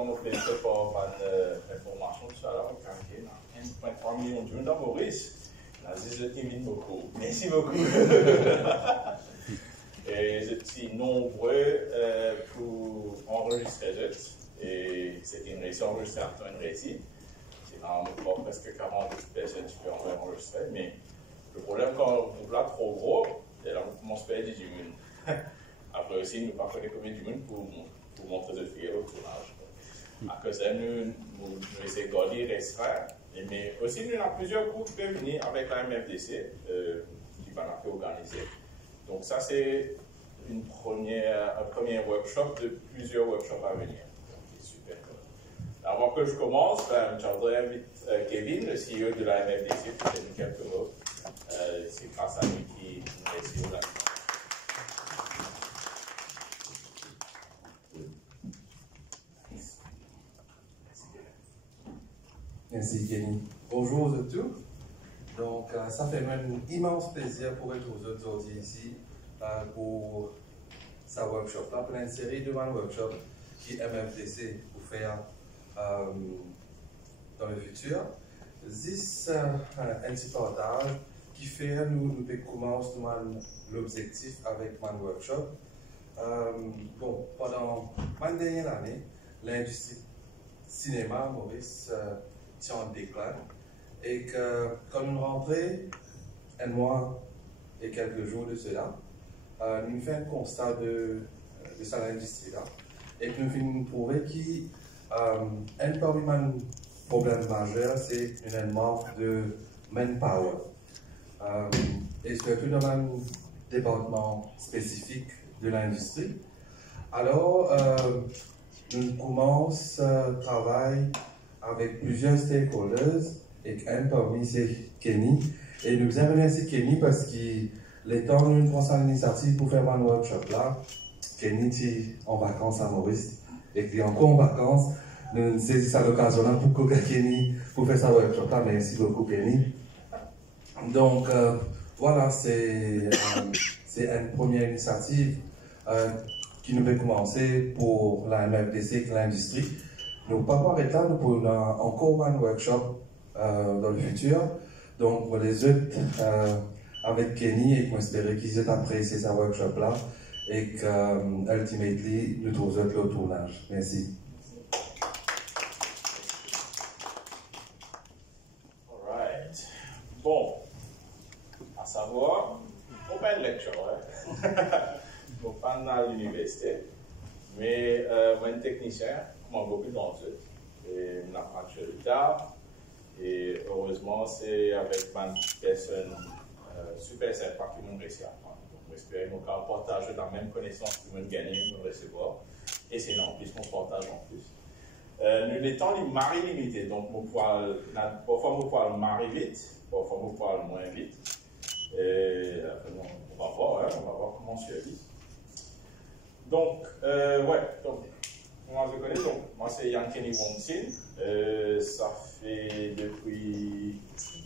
comme on fait par l'information tout à l'heure, quand il y a 1,3 million de jeunes dans Maurice, là, je t'invite beaucoup. Merci beaucoup. Et je suis nombreux pour enregistrer et c'est une réussite, enregistrer une réussite. C'est normalement presque 40 personnes qui peuvent enregistrer, mais le problème quand on l'a trop gros, c'est là on commence à perdre du monde. Après aussi, nous ne pouvons pas faire combien du monde pour montrer de faire au tournage. À cause de ça, nous essayons de garder restreint, mais aussi nous avons plusieurs groupes qui peuvent venir avec la MFDC qui va nous organiser. Donc ça c'est un premier workshop de plusieurs workshops à venir. C'est super. Avant que je commence, je voudrais inviter Kevin, le CEO de la MFDC, pour dire quelques mots. C'est grâce à lui qui nous est CEO là. Merci Kenny. Bonjour à tous. Donc, ça fait un immense plaisir pour être aujourd'hui ici pour ce workshop. Là, pour une série de workshops qui MFDC pour faire dans le futur. C'est un petit partage qui fait nous commencer l'objectif avec mon workshop. Bon, pendant ma dernière année, l'industrie cinéma Maurice tient en déclin et que quand nous rentrons un mois et quelques jours de cela, nous faisons un constat de cette industrie-là et que nous finissons prouver qu'un parmi les problèmes majeurs, c'est une manque de manpower. Et surtout dans un département spécifique de l'industrie. Alors, nous commençons à travailler avec plusieurs stakeholders et un parmi c'est Kenny. Et nous avons remercié Kenny parce que les temps nous prenons l'initiative pour faire un workshop là. Kenny est en vacances à Maurice et qu'il est encore en vacances. Nous saisissons l'occasion là pour que Kenny pour faire ce workshop là. Merci beaucoup Kenny. Donc voilà, c'est une première initiative qui nous fait commencer pour la MFDC et l'industrie. Nous pas arrêter là, nous pouvons encore un workshop dans le futur. Donc pour les autres, avec Kenny, et j'espère qu'ils aient apprécié ce workshop là et que ultimately nous trouvons le tournage. Merci. Alright. Bon, à savoir, on fait une lecture, on pas à l'université, mais moi un technicien, comme beaucoup d'entre eux, et on apprend sur le tard, et heureusement c'est avec une personne super sympa qui m'ont réussi à apprendre. Donc j'espère qu'on va partager la même connaissance que nous gagner, nous recevoir, et c'est non, puisqu'on partage en plus. Nous les temps les marrer limité, donc parfois on peut marrer vite, parfois on peut moins vite. Et on va voir comment on survit. Donc, donc, moi je connais, donc, moi c'est Yang Kenny Wongsin, ça fait depuis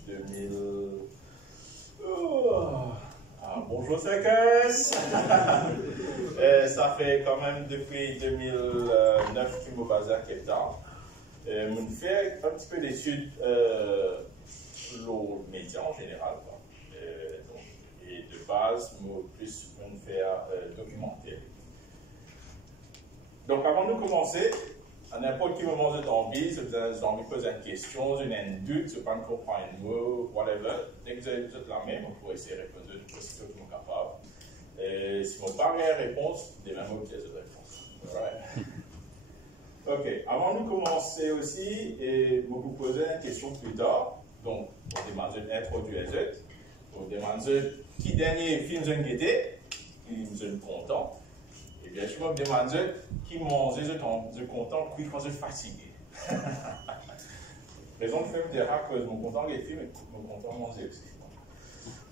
2000. Bonjour Circus! Ça fait quand même depuis 2009 que je me base à Cape Town. Je fais un petit peu d'études sur le métier en général. Et de base, plus on fait documentaire. Donc avant de commencer, à n'importe quel moment de ton vie, si vous avez envie de poser une question, vous avez un doute, si vous ne comprenez pas un mot, whatever, dès que vous avez toute la même, vous pouvez essayer de répondre aussitôt que vous êtes capable. Si vous n'avez pas de réponse, des mêmes pièces de réponse. Right. Ok, avant de commencer aussi, vous vous posez une question plus tard. Donc, on demande d'introduire les autres. On demande qui dernier film vous avez guetté, qui vous êtes content. Et bien, je me demande qui mange, vous êtes content, puis quand vous êtes fatigué. Raison de faire des rats que je suis content des films et je suis content de manger aussi.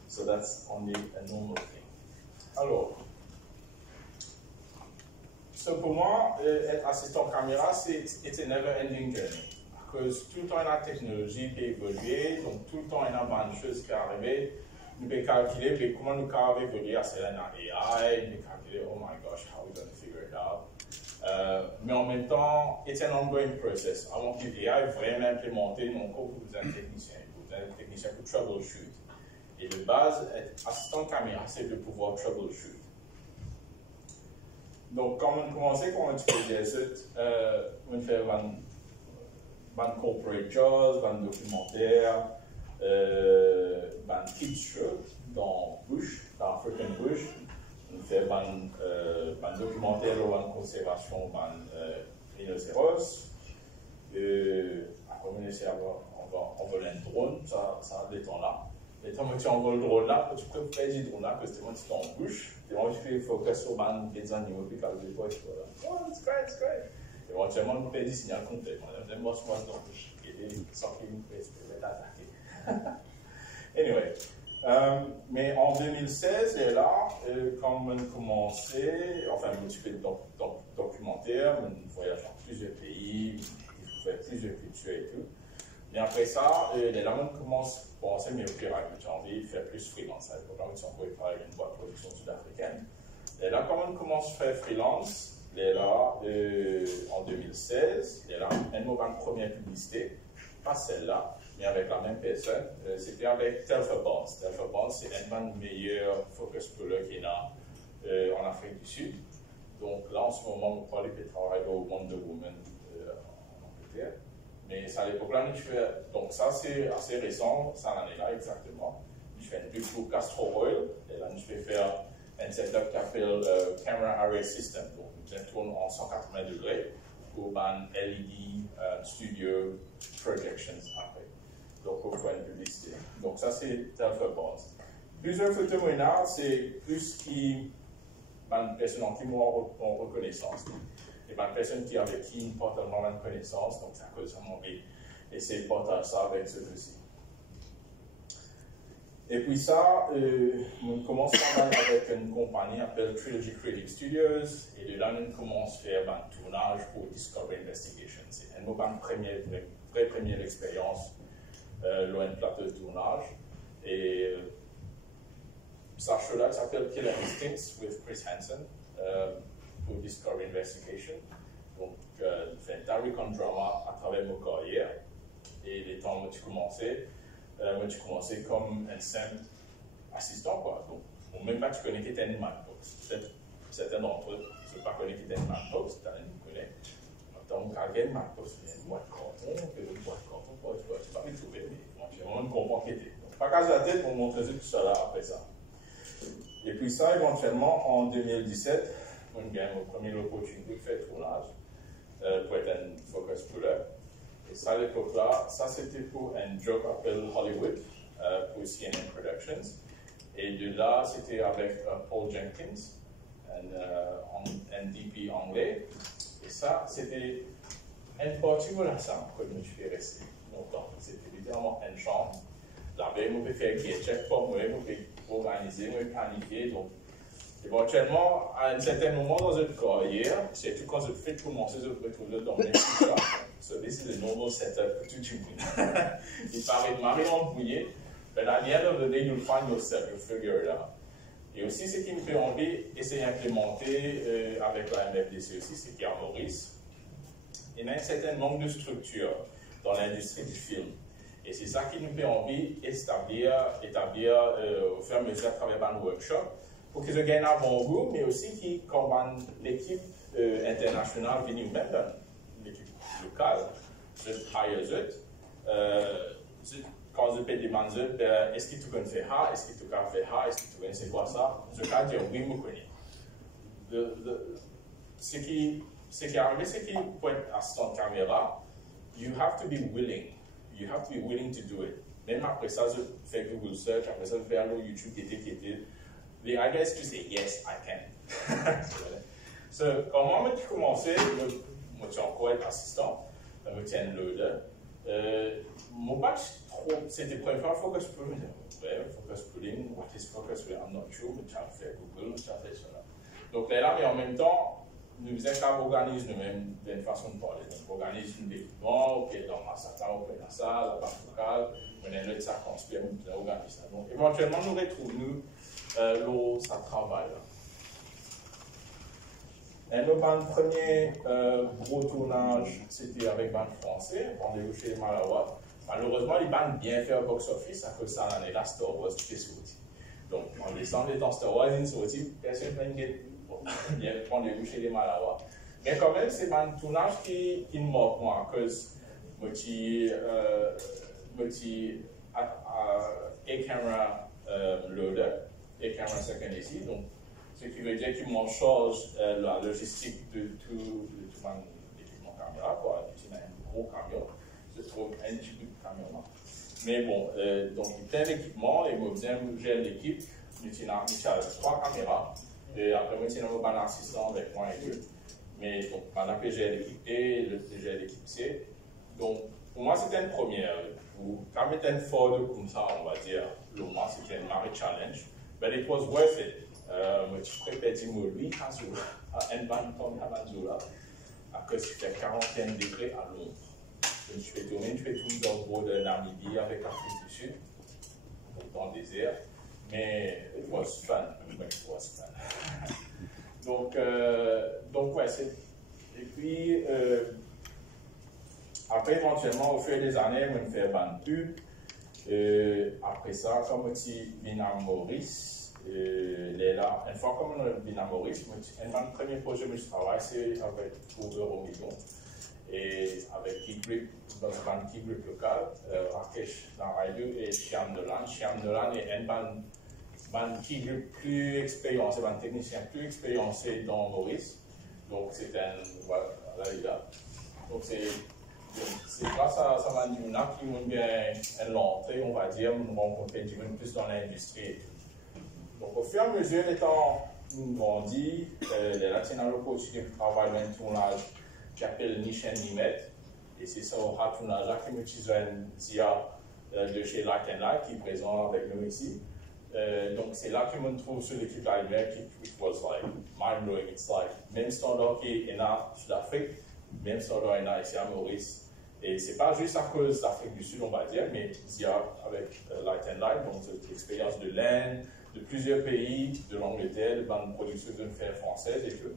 So that's only a normal thing. Alors, pour moi, être assistant caméra, c'est a never-ending journey. Parce que tout le temps, il y a la technologie qui évolue, donc tout le temps, il y a une chose qui arrive. Nous pouvons calculer puis comment nous pouvons évoluer à cela dans AI, nous pouvons calculer, oh my gosh, how are we going to figure it out? Mais en même temps, it's an ongoing process. Avant que l'IA est vraiment implémenté, non pas pour vous un technicien pour troubleshoot. Et de base, être assistant de caméra, c'est de pouvoir troubleshoot. Donc, quand on commençait, quand on faisait ça, on fait un corporate jobs, un documentaire, un kids show dans Bush, dans African Bush. On fait un documentaire sur la conservation des rhinocéros. Après, on vole un drone, ça a des temps là. Et quand tu envoies le drone là, tu peux faire du drone là, parce que tu es en bouche. Et moi, je fais focus sur les animaux, puis quand je les vois, je suis là. Oh, it's great, it's great. Éventuellement, on fait du signal complètement. J'aime moi, je passe dans la bouche. Et sans qu'il me fasse attaquer. Anyway. Mais en 2016, et là, quand on commençait, enfin, je fais documentaire, on voyage dans plusieurs pays, on fait plusieurs cultures et tout. Et après ça, là, on commence à penser, mais au pire, j'ai envie de faire plus freelance. À l'époque, on travaille avec une boîte de production sud-africaine. Et là, quand on commence à faire freelance, là, en 2016, et là, elle m'a une première publicité, pas celle-là, mais avec la même personne. C'était avec Telfa Bonds. Telfa Bonds, c'est un des meilleurs focus pullers qu'il y a en Afrique du Sud. Donc là, en ce moment, on parle de travailler au Wonder Woman en Angleterre. Mais c'est à l'époque-là, donc ça, c'est assez récent, ça l'année-là exactement. Je fais une pub pour Castor Oil, et là, je vais faire un setup qui s'appelle Camera Array System. Donc, je tourne en 180 degrés pour un LED Studio Projections après. Donc, pour faire une publicité. Donc, ça, c'est Telfa Bonds. Plusieurs photos maintenant, c'est plus qui une personne qui m'ont en reconnaissance. Et une personne avec qui on porte vraiment une connaissance, donc c'est à cause de ça, on va essayer de partager ça avec ceux-ci. Et puis ça, on commence avec une compagnie qui s'appelle Trilogy Creative Studios, et de là, on commence à faire un tournage pour Discovery Investigation. C'est une vraie première expérience loin de plateau de tournage. Et ça show-là s'appelle Killer Instincts with Chris Hansen pour Discovery Investigation. Donc, je fais un Tariq drama à travers ma carrière. Et les temps où tu commençais, comme un simple assistant, quoi. Donc, ou même pas tu connais qui était un Manpox. Peut-être certains d'entre eux ne pas connaître qui était un Manpox, tu ne connais. Donc, quelqu'un de Manpox, il y a une boîte de canton, une boîte de canton, tu ne vas pas me trouver, mais j'ai vraiment comprendre qui était. Donc, pas casse la tête pour montrer tout ça là après ça. Et puis ça, éventuellement, en 2017, on gagne mon premier opportunité de faire tournage pour être un focus puller. Et ça, à l'époque-là, ça c'était pour un job appelé Hollywood, pour CNN Productions. Et de là, c'était avec Paul Jenkins, un DP anglais. Et ça, c'était une partie de la chambre que je me suis resté longtemps. C'était littéralement une chambre. Là-bas, on peut faire un check pour moi, on peut organiser, on peut planifier. Donc, éventuellement, à un certain moment dans une carrière, surtout quand je fais commencer, je peux retrouver dans mes situations. So, this is a normal setup for tout le monde. Il paraît de marrer embrouillé, but at the end of the day, you'll find yourself, you'll figure it out. Et aussi, ce qui me fait envie, essayer d'implémenter avec la MFDC aussi, c'est qu'à Maurice, il y a un certain manque de structure dans l'industrie du film. Et c'est ça qui nous fait envie d'établir au fur et à mesure à travers un workshop pour qu'ils gagnent avant-goût, mais aussi quand l'équipe internationale vient nous mettre, l'équipe locale, je hire quand je peux demander est-ce que tu connais faire ça, est-ce que tu peux faire ça, est-ce que tu connais c'est quoi ça, je peux dire oui, je connais. Ce qui arrive, c'est que pour être assistant de caméra, you have to be willing. You have to be willing to do it. Même après ça, je fais Google Search, après ça, je fais allo YouTube, qui était. The idea is to say, yes, I can. So, quand moi, j'ai commencé, moi, je suis encore assistant, je tiens loader. Mon batch, c'était la première fois focus pulling. Focus pulling, what is focus pulling? I'm not sure, mais je vais faire Google, je vais faire ça. Donc là, mais en même temps, nous faisons qu'à organiser nous-mêmes d'une façon de parler. Donc, on organise un équipement, ok, dans ma salle, on fait ça, la banque locale, on a une autre ça conspire, on organise ça. Donc, éventuellement, nous retrouvons, ça travaille. Et notre premier gros tournage, c'était avec band français, rendez-vous chez les Malawa. Malheureusement, les bandes bien fait au box-office, à cause de ça, l'année là, Star Wars qui est sorti. Donc, en décembre, dans Star Wars, il est sorti, personne ne peut bien rendez-vous chez les Malawa. Mais quand même, c'est un tournage qui me marque moi, à cause de A-camera loader, A-camera second ici. Donc, ce qui veut dire qu'il m'en charge la logistique de tout mon équipement caméra, quoi. C'est un gros camion, je trouve un petit peu de camion là. Mais bon, donc il y a plein d'équipements, et moi, j'ai l'équipe, j'ai 3 caméras, et après, moi, j'ai un assistant avec moi et deux. Mais donc, maintenant que j'ai l'équipe A, j'ai l'équipe C. Donc, pour moi, c'était une première. Quand même, une Ford comme ça, on va dire, pour moi, c'était une marée challenge. But it was worth it. Je préfère dire lui, à un ban comme Habanzola, à cause c'était 41 degrés à l'ombre. Je fais tourner dans le bord de Namibie avec l'Afrique du Sud, dans le désert. Mais it was fun. It was fun. Donc ouais, c'est. Et puis, après, éventuellement, au fil des années, on fait ban pub. Après ça, comme on dit, Bina Maurice. Là, une fois comme on a Bina Maurice, un premier projet que je travaille, c'est avec pour Euromillion. Et avec Keygrip, dans un band Keygrip local, Rakesh dans Raidou et Chiam Nolan. Chiam Nolan est un band Keygrip plus expérimenté, un technicien plus expérimenté dans Maurice. Donc c'est un. Voilà, là. Donc c'est grâce à ça Mandiouna qui m'a bien l'entrée, on va dire, nous rencontrer du monde plus dans l'industrie. Donc au fur et à mesure, étant grandi, les Latins l'opportunité de travailler dans un tournage qui s'appelle Niche and Nimet. Et c'est ça, on a un tournage qui utilise un ZIA de chez Light & Light qui est présent avec nous ici. Donc c'est là que je me trouve sur l'équipe d'Albert qui was like mind-blowing. It's like, même standard qui est en Sud-Afrique, même standard qui est ici à Maurice. Et c'est pas juste à cause d'Afrique du Sud, on va dire, mais ZIA avec Light & Light, donc cette expérience de l'Inde, de plusieurs pays, de l'Angleterre, de bandes de production de faire française et tout.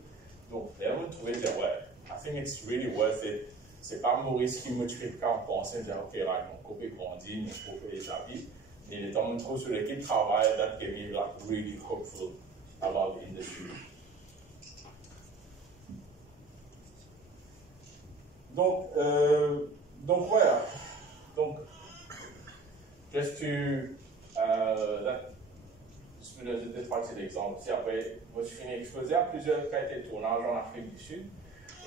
Donc là, on trouvait que ouais, I think it's really worth it. C'est pas Maurice qui me motive quand on pense, dire ok, là, mon copain grandit, mon copain est établi. Mais les temps, on trouve sur l'équipe travail that gave me like really hopeful about the industry. Donc voilà. Donc, just to, je vais donner deux parties d'exemple. Si après, moi je finis exposé à plusieurs qualités de tournage en Afrique du Sud,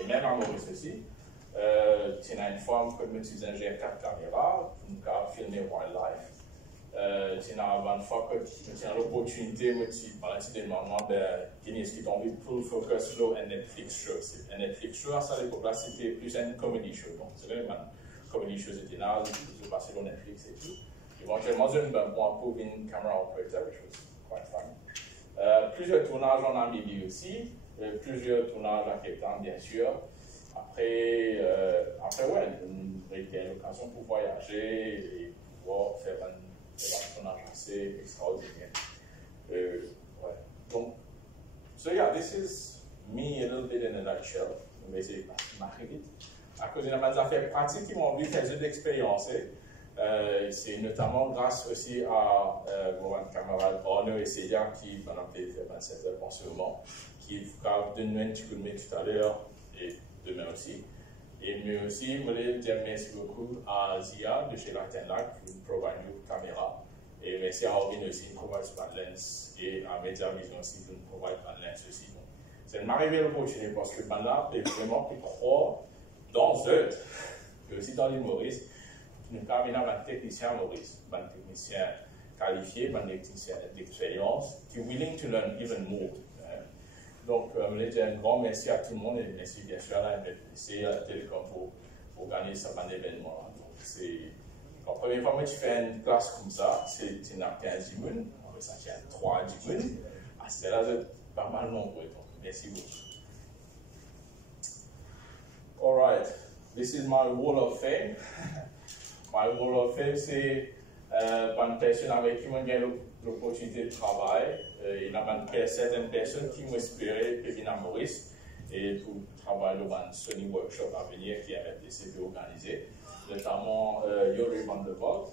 et même à Maurice aussi. Tu as une forme comme utiliser un G4 caméra, pour filmer wildlife. Tu as une fois que tu as l'opportunité, tu demandes de ce qui tombe pour focus sur un Netflix show. Un Netflix show, ça, là, c'était plus un comedy show. Donc, c'est vrai, un comedy show, c'était là, je passais sur Netflix et tout. Éventuellement, j'ai pour une camera operator, which was quite fun. Plusieurs tournages en Namibie aussi, plusieurs tournages à Cape Town, bien sûr. Après ouais, il y a l'occasion pour voyager et pouvoir faire un tournage assez extraordinaire. Ouais. Donc, so yeah, this is me a little bit in a nutshell. On va essayer de marquer vite. À cause de la affaires pratiques qui m'ont envie de faire des expériences. C'est notamment grâce aussi à mon camarade Arnaud et Célia qui m'ont fait 27 heures en ce moment, qui frappe de nous un petit coup de main tout à l'heure et demain aussi. Et mais aussi, je voulais dire merci beaucoup à Zia de chez Light & Light qui nous provide une caméra. Et merci à Orvin aussi qui nous provide une lens. Et à Media Vision aussi qui nous provide une lens aussi. C'est une merveilleuse opportunité parce que maintenant, il est vraiment plus trop dans Zut, et aussi dans l'île Maurice. Nous avons un technicien Maurice, un technicien qualifié, un technicien d'expérience qui est willing to learn even more. Donc, je voulais dire un grand merci à tout le monde et merci bien sûr à la MPC, à la Télécom pour organiser ce événement. Donc, c'est la première fois que tu fais une classe comme ça, c'est 15 personnes, après ça, tu as 3 personnes. C'est là, c'est pas mal nombreux. Donc, merci beaucoup. All right, this is my wall of fame. My wall of fame, c'est une personne avec qui j'ai l'opportunité de travailler. Il y a certaines personnes qui m'ont inspiré pour venir à Maurice. et tout le travail de Sony Workshop à venir qui est RFDC organisé, notamment Yuri Van der Voort.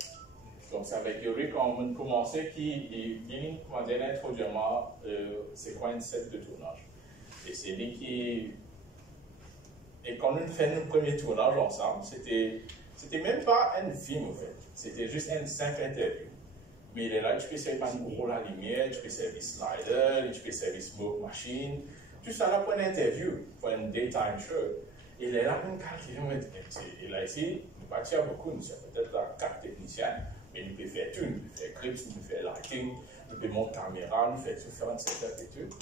Donc c'est avec Yuri qu'on a commencé qui vient introduire c'est quoi une set de tournage. Et c'est lui qui... Et quand on fait notre premier tournage ensemble, c'était même pas un film en fait, c'était juste une simple interview. Mais il est là, tu peux servir un gros la lumière, tu peux servir slider, tu peux servir smoke machine, tout ça là pour une interview, pour un daytime show. Il est là pour 4 km. Et là ici, il va y avoir beaucoup, c'est peut-être là 4 techniciens, mais il peut faire tout, il peut faire clips, il peut faire lighting, il peut monter caméra, il peut faire un setup et tout.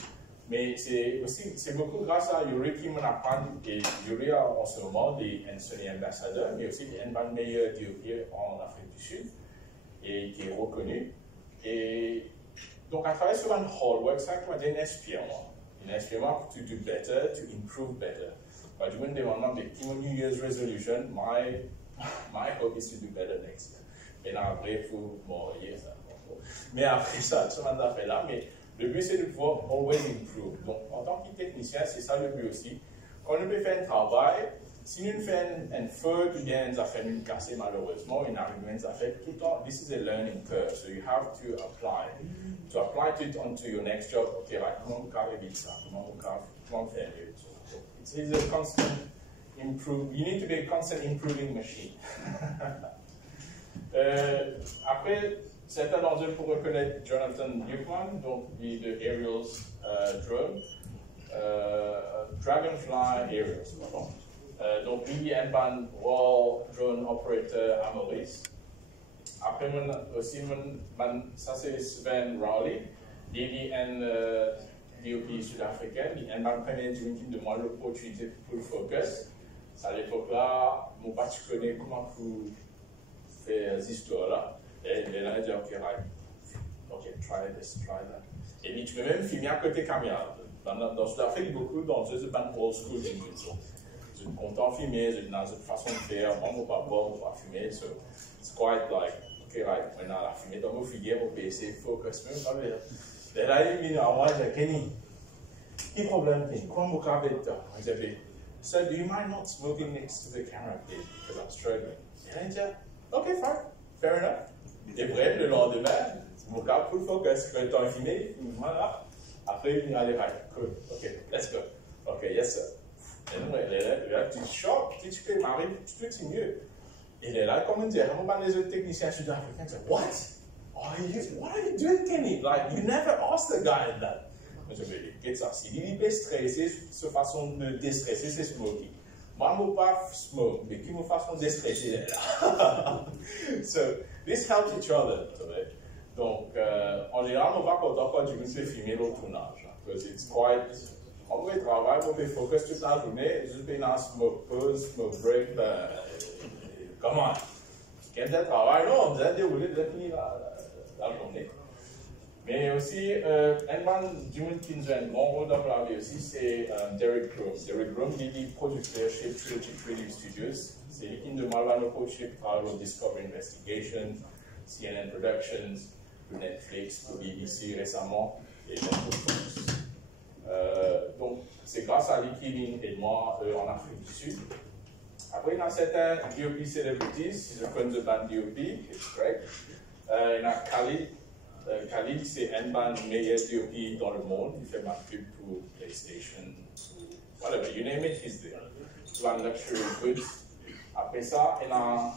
Mais c'est beaucoup grâce à Yuri qui m'apprend, et Yuri a en ce moment un Sony ambassadeur, mais aussi un des meilleurs DOP en Afrique du Sud, et qui est reconnu. Et donc à travers ce hardwork, ça m'a un inspirement. Un inspirement to do better, to improve better. But du monde demande de New Year's resolution, my hope is to do better next year. Mais après, il faut mourir ça. Mais après ça, ce qu'on a fait là, mais le but, c'est de pouvoir always improve. Donc, en tant que technicien, c'est ça le but aussi. Quand on peut faire un travail, si nous faisons un feu, ou bien nous avons une cassée malheureusement, une argument, ça fait tout le temps, this is a learning curve. So you have to apply. To apply it onto your next job, okay, right, comment on peut éviter ça? Comment on faire mieux? So, it's a constant improve. You need to be a constant improving machine. Après, certains d'entre eux pour reconnaître Jonathan Newman, donc il est de Aerials Drone, Dragonfly Aerials, pardon. Donc lui est un Wall Drone Operator à Maurice. Après, aussi, ça c'est Sven Rowley, il est un DOP sud-africain, il est un premier qui me demande l'opportunité pour le focus. À l'époque-là, mon pas tu connais comment vous faire ces histoires-là. Et il a dit, ok, try this, try that. Et puis, tu peux même filmer à côté caméra. Dans Sud-Afrique, beaucoup d'entre eux, c'est pas old school. Ils sont contents de filmer, ils ont une façon de faire. Moi, mon papa, on va filmer. So, it's quite like, ok, right, maintenant, la filmer dans mon figure, mon PC, focus, même pas bien. Et là, il vient à moi, il dit, Kenny, quel problème, Kenny? Comment vous avez fait ça? Il dit, sir, do you mind not smoking next to the camera, please? Because I'm struggling. Et là, il dit, ok, fine, fair enough. Il était prêt le lendemain, mon câble full focus, quand le temps est fini, voilà. Après, il dit, allez, right, cool, ok, let's go. Ok, yes sir. Et nous, il est là, tu choques, tu peux m'arriver, tout est mieux. Il est là, comme on dit, les autres techniciens sud-africains disent, what are you doing, Kenny? Like, you never asked the guy that. Je me dis, qu'est-ce que ça? S'il est stressé, sa façon de déstresser, c'est smoking. Moi, je ne pas smoke, mais qui me façon de déstresser là. So, this helps each other. Donc, en général, on va quand tu veux filmer le tournage. Parce que it's quite. On peut travailler, on peut focus toute la journée, juste bien en smoke pause, smoke break. Comment? Quand tu travailles, non, on a déroulé déjà la journée. Mais aussi, un man du monde qui nous a un grand rôle dans la vie aussi, c'est Derek Groom. Derek Groom, il est producteur chez Trilogy Creative Studios. C'est lui qui nous demande le coach pour Discovery Investigation, CNN Productions, pour Netflix, pour BBC récemment, et Netflix. Donc, c'est grâce à lui qu'il aide moi en Afrique du Sud. Après, il y a certains DOP celebrities, si je connais le band DOP, c'est correct. Il y a Khalid. Khalid, c'est un des meilleurs DOP dans le monde. Il fait ma pub pour PlayStation, whatever, you name it, he's there. One luxury goods. Après ça, il y a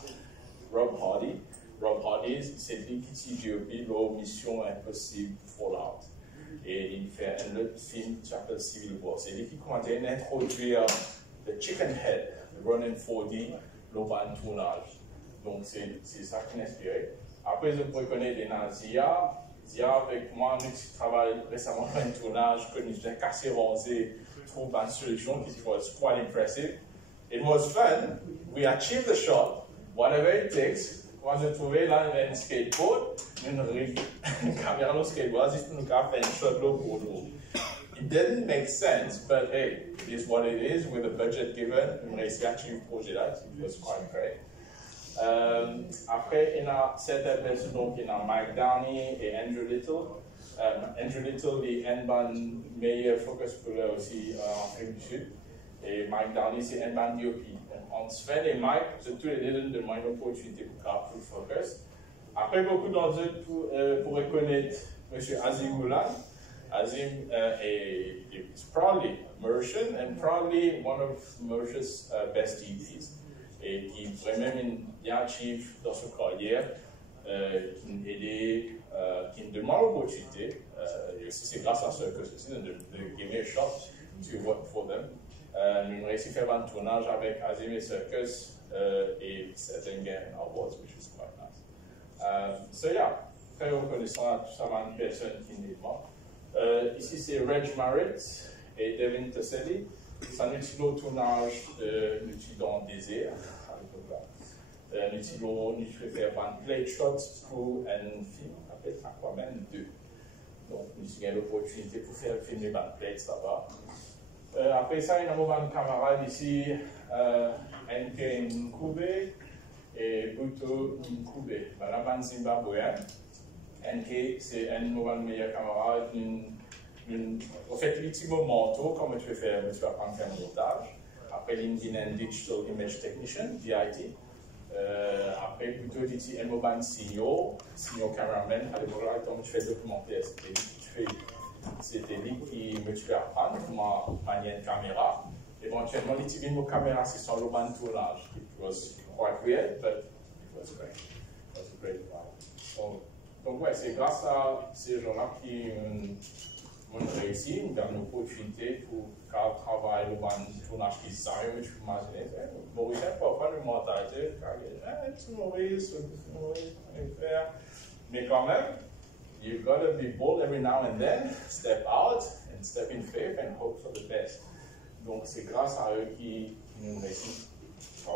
Rob Hardy. Rob Hardy, c'est lui qui dit DOP, leur Mission Impossible Fallout. Et il fait un autre film qui s'appelle Civil War. C'est lui qui commence à introduire The Chicken Head, le Ronin 4D, le tournage. Donc c'est ça qui m'inspire. Après, je peux connaître des Zia. Zia, avec moi, nous travaillons récemment dans un tournage que nous avons cassé, rosé, trouve une solution qui was quite impressive. It was fun. We achieved the shot, whatever it takes. Quand je trouvais là un skateboard, une caméra de skateboard, juste nous avons fait un shot là pour nous. It didn't make sense, but hey, it is what it is. With the budget given, on a réussi à achieve le projet là. It was quite great. Après, il y a certaines personnes, donc il y a Mike Downey et Andrew Little. Andrew Little est un meilleur focus puller aussi en Afrique du Sud. Et Mike Downey, c'est un band DOP. On Sven et Mike, c'est tous les deux de une opportunité pour faire full focus. Après, beaucoup d'entre eux pourraient connaître M. Azim Moulan. Azim is probably Mauritian and probably one of Mauritius' best DPs. Et qui vraiment bien achieve dans sa carrière, qui aidé, qui nous demande l'opportunité. Et aussi, c'est grâce à ce que ceci de give me a shot to work for them. Nous avons réussi à faire un tournage avec Azim et Circus et certains gains awards, which is quite nice. So yeah, très reconnaissant à tout ça, une personne qui n'est pas. Ici, c'est Reg Merritt et Devin Tesselli. Ça nous utilise au tournage dans Désir. Nous faisons un plate shot pour un film appelé Aquaman 2. Donc, nous avons l'opportunité pour faire filmer un plate là-bas. Après ça, il y a un camarade ici, NK Nkube et Buto Nkube, la bande zimbabwéenne. NK, c'est un de nos meilleurs camarades. En fait, l'ultime manteau, comme tu vas apprendre à faire un montage. Après, il y a un Digital Image Technician, DIT. Après, plutôt, il y a un mobile senior cameraman. À l'époque, quand tu fais le documentaire, c'était lui qui me fait apprendre comment manier une caméra. Éventuellement, il y a une caméra assistant au ban tournage. It was quite weird, but it was great. It was a great ride. Donc, ouais, c'est grâce à ces gens-là qui ont réussi, nous avons une opportunité pour faire un travail au tournage qui est sérieux, mais tu peux imaginer. Maurice, parfois, le montage, c'est Maurice, mais quand même, you've got to be bold every now and then, step out, and step in faith, and hope for the best. Donc, c'est grâce à eux qui nous réussissent à